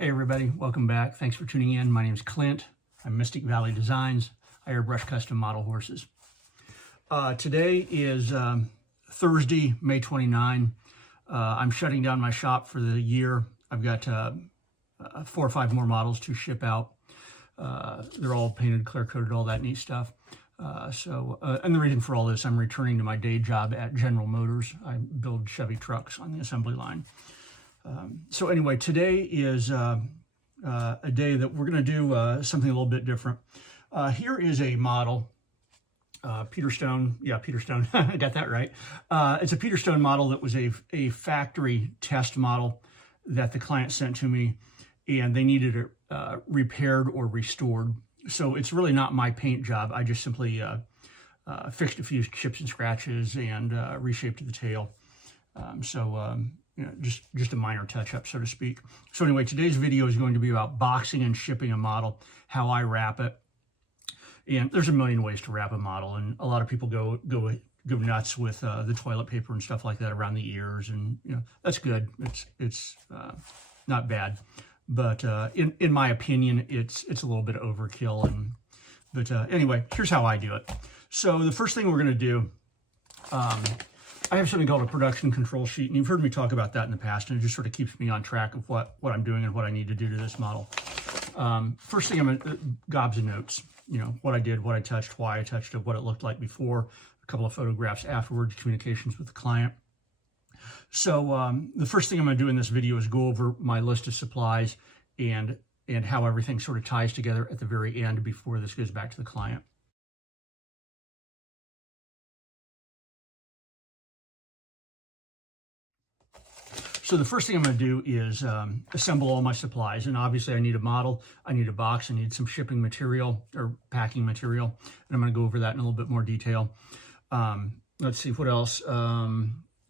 Hey everybody, welcome back. Thanks for tuning in. My name is Clint. I'm Mystic Valley Designs. I airbrush custom model horses. Today is Thursday, May 29. I'm shutting down my shop for the year. I've got 4 or 5 more models to ship out. They're all painted, clear coated, all that neat stuff. And the reason for all this, I'm returning to my day job at General Motors. I build Chevy trucks on the assembly line. So anyway, today is a day that we're going to do something a little bit different. Here is a model, Peter Stone. Yeah, Peter Stone. I got that right. It's a Peter Stone model that was a factory test model that the client sent to me, and they needed it repaired or restored. So it's really not my paint job. I just simply fixed a few chips and scratches and reshaped the tail. You know, just a minor touch-up, so to speak. So anyway, today's video is going to be about boxing and shipping a model, how I wrap it. And there's a million ways to wrap a model, and a lot of people go nuts with the toilet paper and stuff like that around the ears, and you know, that's good. It's not bad, but in my opinion, it's a little bit overkill. But anyway, here's how I do it. So the first thing we're going to do. I have something called a production control sheet, and you've heard me talk about that in the past, and it just sort of keeps me on track of what I'm doing and what I need to do to this model. First thing, I'm going to gobs of notes, you know, what I did, what I touched, why I touched it, what it looked like before, a couple of photographs afterwards, communications with the client. So the first thing I'm going to do in this video is go over my list of supplies and how everything sort of ties together at the very end before this goes back to the client. So the first thing I'm going to do is assemble all my supplies. And obviously I need a model, I need a box, I need some shipping material or packing material. And I'm going to go over that in a little bit more detail. Let's see, what else?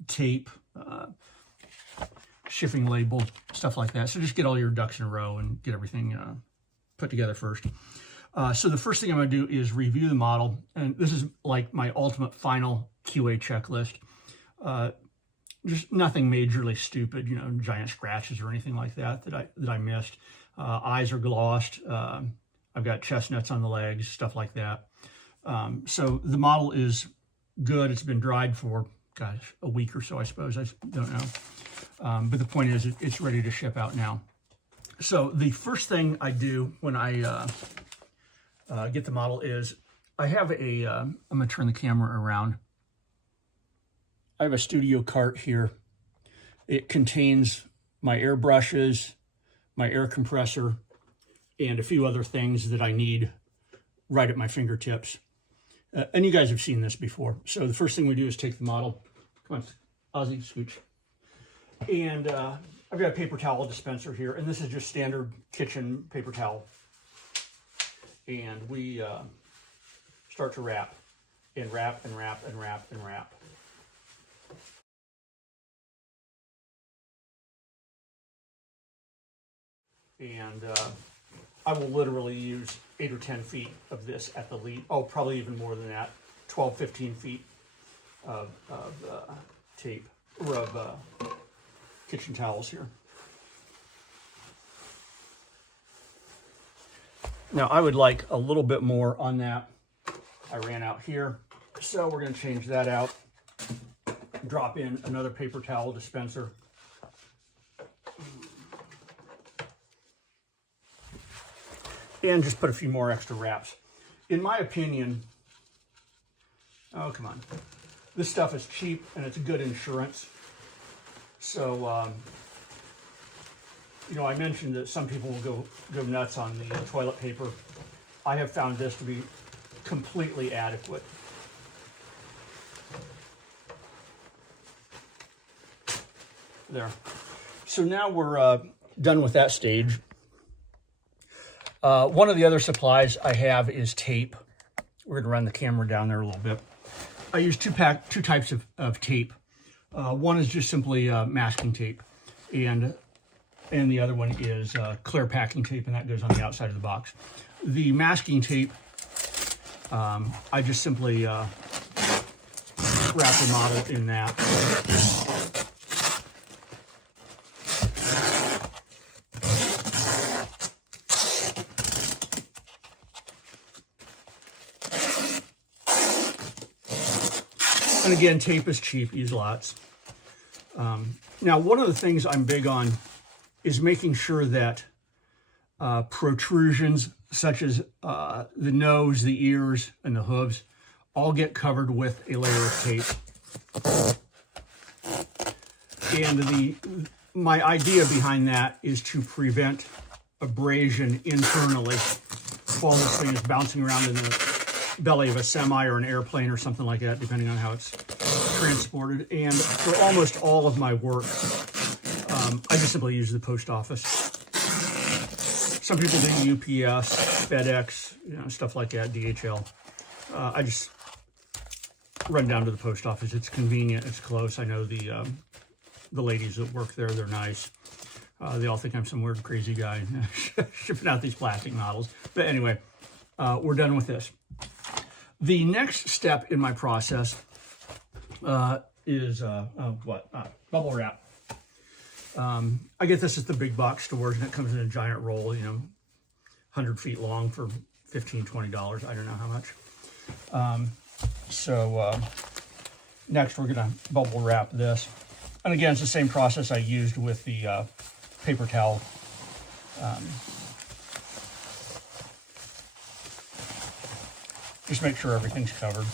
Tape, shipping label, stuff like that. So just get all your ducks in a row and get everything put together first. So the first thing I'm going to do is review the model. And this is like my ultimate final QA checklist. Just nothing majorly stupid, you know, giant scratches or anything like that I missed. Eyes are glossed. I've got chestnuts on the legs, stuff like that. So the model is good. It's been dried for, gosh, a week or so, I suppose. I don't know. But the point is, it's ready to ship out now. So the first thing I do when I get the model is I have I'm going to turn the camera around. I have a studio cart here. It contains my airbrushes, my air compressor, and a few other things that I need right at my fingertips. And you guys have seen this before. So the first thing we do is take the model. Come on, Ozzy, scooch. And I've got a paper towel dispenser here, and this is just standard kitchen paper towel. And we start to wrap, and wrap, and wrap, and wrap, and wrap. And I will literally use 8 or 10 feet of this at the least. Oh, probably even more than that. 12, 15 feet of tape, or of kitchen towels here. Now, I would like a little bit more on that. I ran out here. So we're going to change that out. Drop in another paper towel dispenser. And just put a few more extra wraps. In my opinion, oh, come on. This stuff is cheap and it's good insurance. So, you know, I mentioned that some people will go nuts on the toilet paper. I have found this to be completely adequate. There. So now we're done with that stage. One of the other supplies I have is tape. We're going to run the camera down there a little bit. I use two types of tape. One is just simply masking tape, and the other one is clear packing tape, and that goes on the outside of the box. The masking tape, I just simply wrap the model in that. And again, tape is cheap, use lots. Now, one of the things I'm big on is making sure that protrusions such as the nose, the ears, and the hooves all get covered with a layer of tape. And my idea behind that is to prevent abrasion internally while this thing is bouncing around in the belly of a semi or an airplane or something like that, depending on how it's transported. And for almost all of my work, I just simply use the post office. Some people do UPS, FedEx, you know, stuff like that, DHL. I just run down to the post office. It's convenient, it's close. I know the ladies that work there, they're nice. They all think I'm some weird crazy guy shipping out these plastic models. But anyway, we're done with this. The next step in my process is bubble wrap. I get this at the big box stores, and it comes in a giant roll, you know, 100 feet long for $15, $20. I don't know how much. Next we're gonna bubble wrap this. And again, it's the same process I used with the paper towel. Just make sure everything's covered.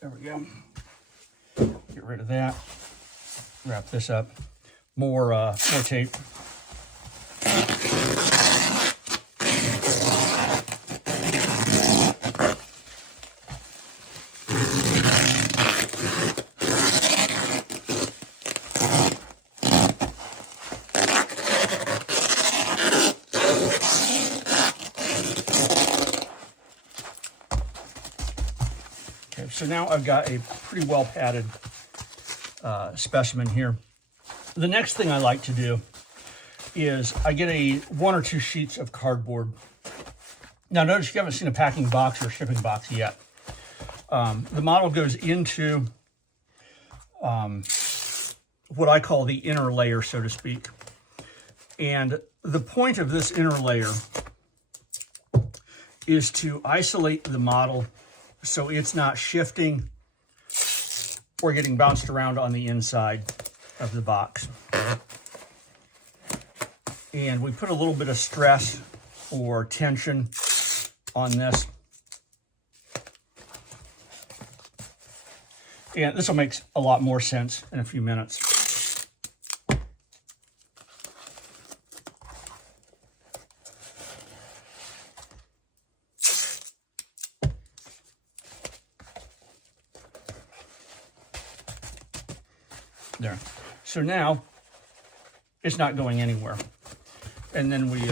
There we go. Get rid of that. Wrap this up. More tape. Okay, so now I've got a pretty well padded specimen here. The next thing I like to do is I get one or two sheets of cardboard. Now notice you haven't seen a packing box or shipping box yet. The model goes into what I call the inner layer, so to speak. And the point of this inner layer is to isolate the model so it's not shifting or getting bounced around on the inside of the box. And we put a little bit of stress or tension on this. And this will make a lot more sense in a few minutes. There. So now it's not going anywhere. And then we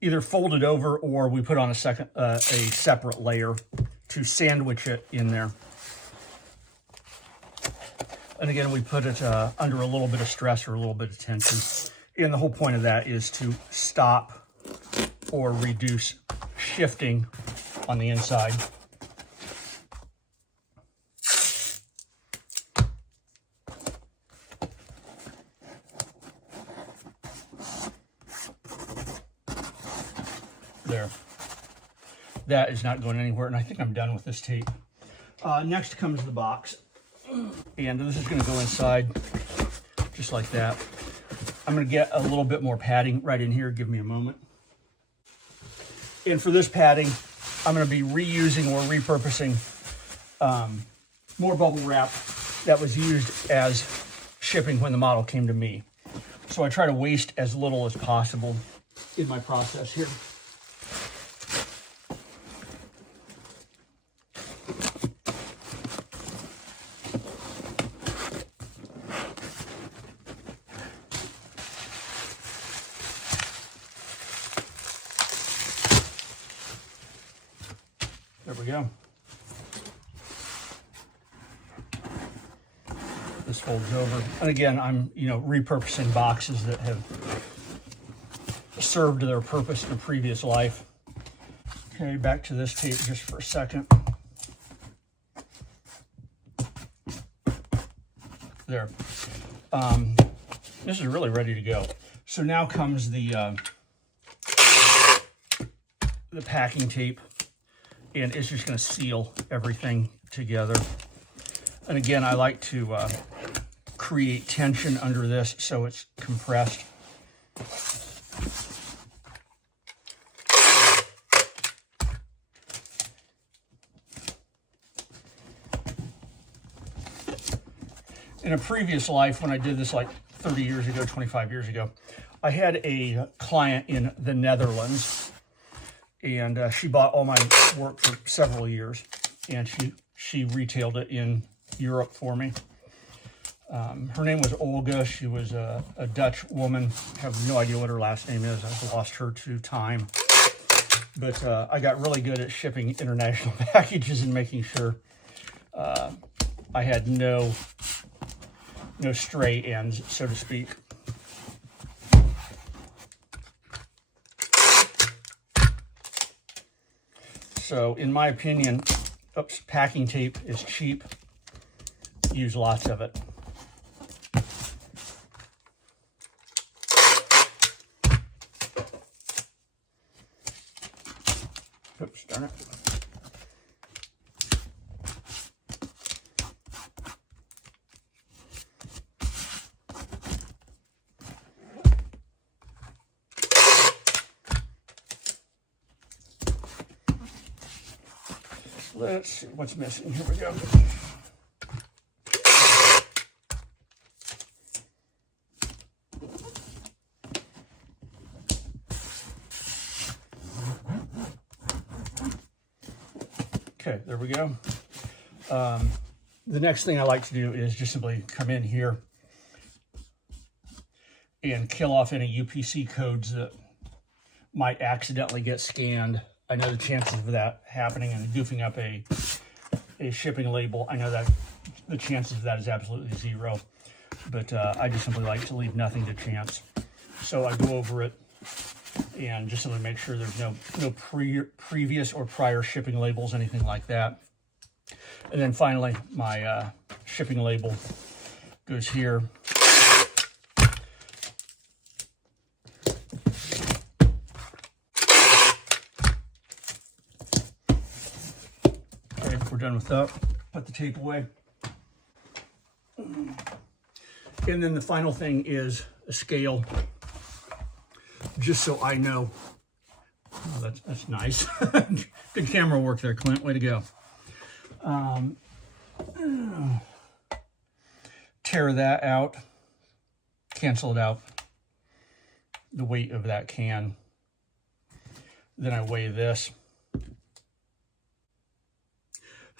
either fold it over or we put on a separate layer to sandwich it in there. And again, we put it under a little bit of stress or a little bit of tension. And the whole point of that is to stop or reduce shifting on the inside. There. That is not going anywhere, and I think I'm done with this tape. Next comes the box. And this is going to go inside just like that. I'm going to get a little bit more padding right in here. Give me a moment. And for this padding, I'm going to be reusing or repurposing more bubble wrap that was used as shipping when the model came to me. So I try to waste as little as possible in my process here. There we go. This folds over. And again, I'm, repurposing boxes that have served their purpose in a previous life. Okay, back to this tape just for a second. There. This is really ready to go. So now comes the packing tape, and it's just going to seal everything together. And again, I like to create tension under this so it's compressed. In a previous life, when I did this like 30 years ago, 25 years ago, I had a client in the Netherlands, and she bought all my work for several years, and she retailed it in Europe for me. Her name was Olga. She was a Dutch woman. I have no idea what her last name is. I've lost her to time. But I got really good at shipping international packages and making sure I had no stray ends, so to speak. So in my opinion, packing tape is cheap. Use lots of it. Oops, darn it. Let's see what's missing. Here we go. Okay, there we go. The next thing I like to do is just simply come in here and kill off any UPC codes that might accidentally get scanned. I know the chances of that happening and goofing up a shipping label, I know that the chances of that is absolutely zero, but I just simply like to leave nothing to chance. So I go over it and just simply make sure there's no previous or prior shipping labels, anything like that. And then finally, my shipping label goes here. Okay, we're done with that. Put the tape away. And then the final thing is a scale, just so I know. Oh, that's nice. Good camera work there, Clint. Way to go. Tear that out, cancel it out, the weight of that can. Then I weigh this.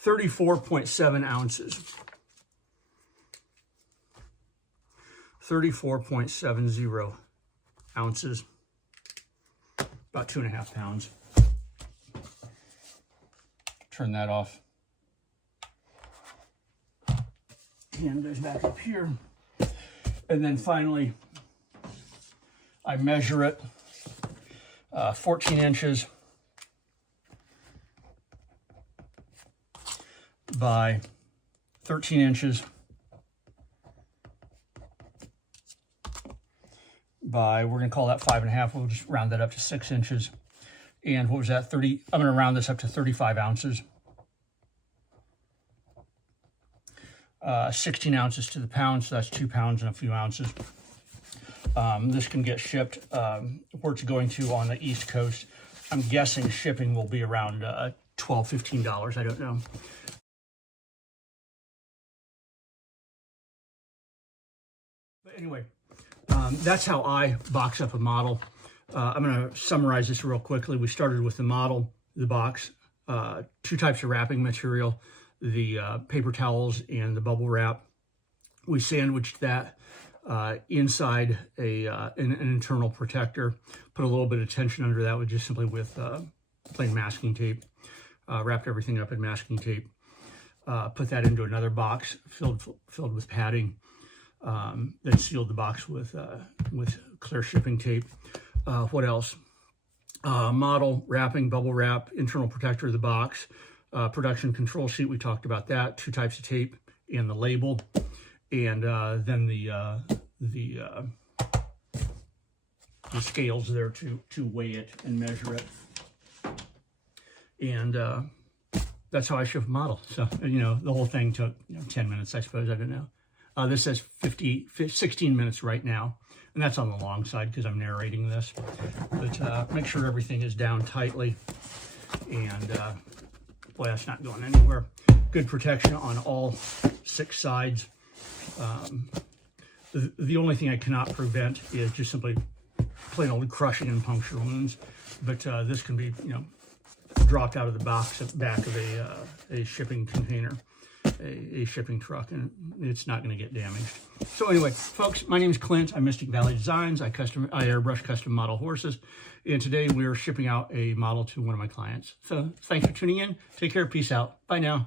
34.7 ounces. 34.70 ounces. About 2.5 pounds. Turn that off. Can goes back up here. And then finally, I measure it 14 inches by 13 inches by, we're going to call that 5.5. We'll just round that up to 6 inches. And what was that? 30. I'm going to round this up to 35 ounces. 16 ounces to the pound, so that's 2 pounds and a few ounces. This can get shipped where it's going to on the East Coast. I'm guessing shipping will be around $12, $15. I don't know. But anyway, that's how I box up a model. I'm going to summarize this real quickly. We started with the model, the box, 2 types of wrapping material, the paper towels and the bubble wrap. We sandwiched that inside an internal protector, put a little bit of tension under that with just simply with plain masking tape, wrapped everything up in masking tape, put that into another box filled with padding, then sealed the box with clear shipping tape. What else? Model, wrapping, bubble wrap, internal protector of the box, production control sheet, we talked about that, 2 types of tape and the label, and then the the scales there to weigh it and measure it. And that's how I ship a model. So, you know, the whole thing took 10 minutes, I suppose. I don't know. This says 16 minutes right now. And that's on the long side because I'm narrating this. But make sure everything is down tightly. And boy, that's not going anywhere. Good protection on all 6 sides. The only thing I cannot prevent is just simply plain old crushing and puncture wounds. But this can be, dropped out of the box at the back of a shipping container, a shipping truck, and it's not going to get damaged. So anyway, folks, my name is Clint. I'm Mystic Valley Designs. I airbrush custom model horses, and today we're shipping out a model to one of my clients. So thanks for tuning in. Take care. Peace out. Bye now.